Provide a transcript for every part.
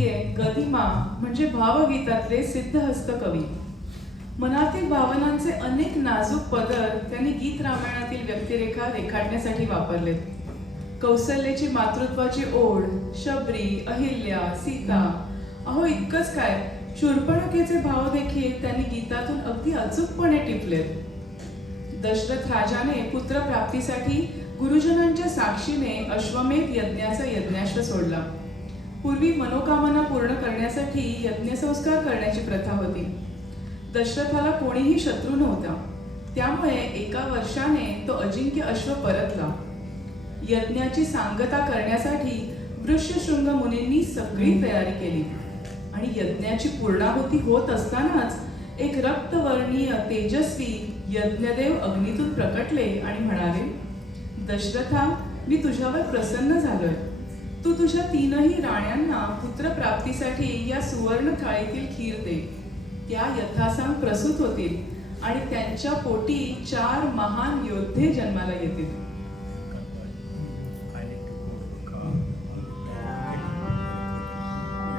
ओळखतीये गदिमा म्हणजे भावगीतातले सिद्धहस्त कवी. मनातील भावनांचे अनेक नाजूक पदर त्यांनी गीत रामायणातील व्यक्तिरेखा रेखाटण्यासाठी वापरलेत. कौशल्याची मातृत्वाची ओढ शबरी अहिल्या सीता. अहो इतकंच काय? शूर्पणखेचे भाव देखील त्यांनी गीतातून अगदी अचूकपणे टिपलेत. दशरथ राजाने पुत्र प्राप्तीसाठी गुरुजनांच्या साक्षीने अश्वमेध यज्ञाचा यज्ञाश्व सोडला. पूर्वी मनोकामना पूर्ण करण्यासाठी यज्ञसंस्कार करण्याची प्रथा होती. दशरथाला कोणीही शत्रू नव्हता. त्यामुळे एका वर्षाने तो अजिंक्य अश्व परतला. यज्ञाची सांगता करण्यासाठी वृष्यशृंग मुनींनी सगळी तयारी केली. आणि यज्ञाची पूर्णाहुती होत असतानाच एक रक्तवर्णीय तेजस्वी यज्ञदेव अग्नीतून प्रकटले आणि म्हणाले दशरथा मी तुझ्यावर प्रसन्न झालोय. तू तुझ्या तीनही राण्यांना पुत्रप्राप्तीसाठी या सुवर्ण थाळीतील खीर दे. त्या यथासांग प्रसूत होतील आणि त्यांच्या पोटी चार महान योद्धे जन्माला येतील.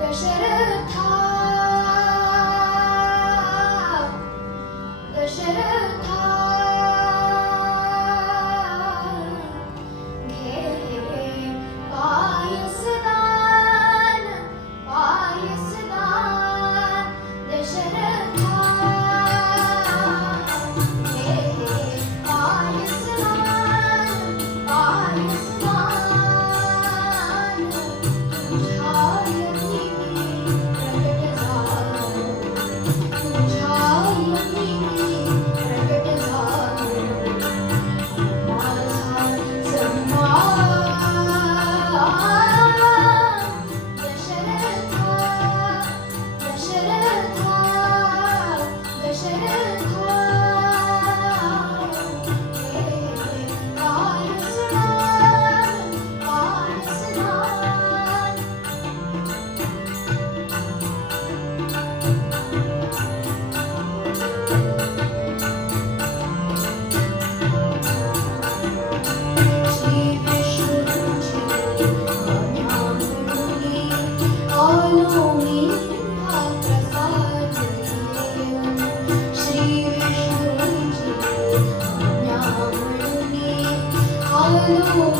दशरथा दशरथा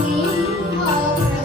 आलो मी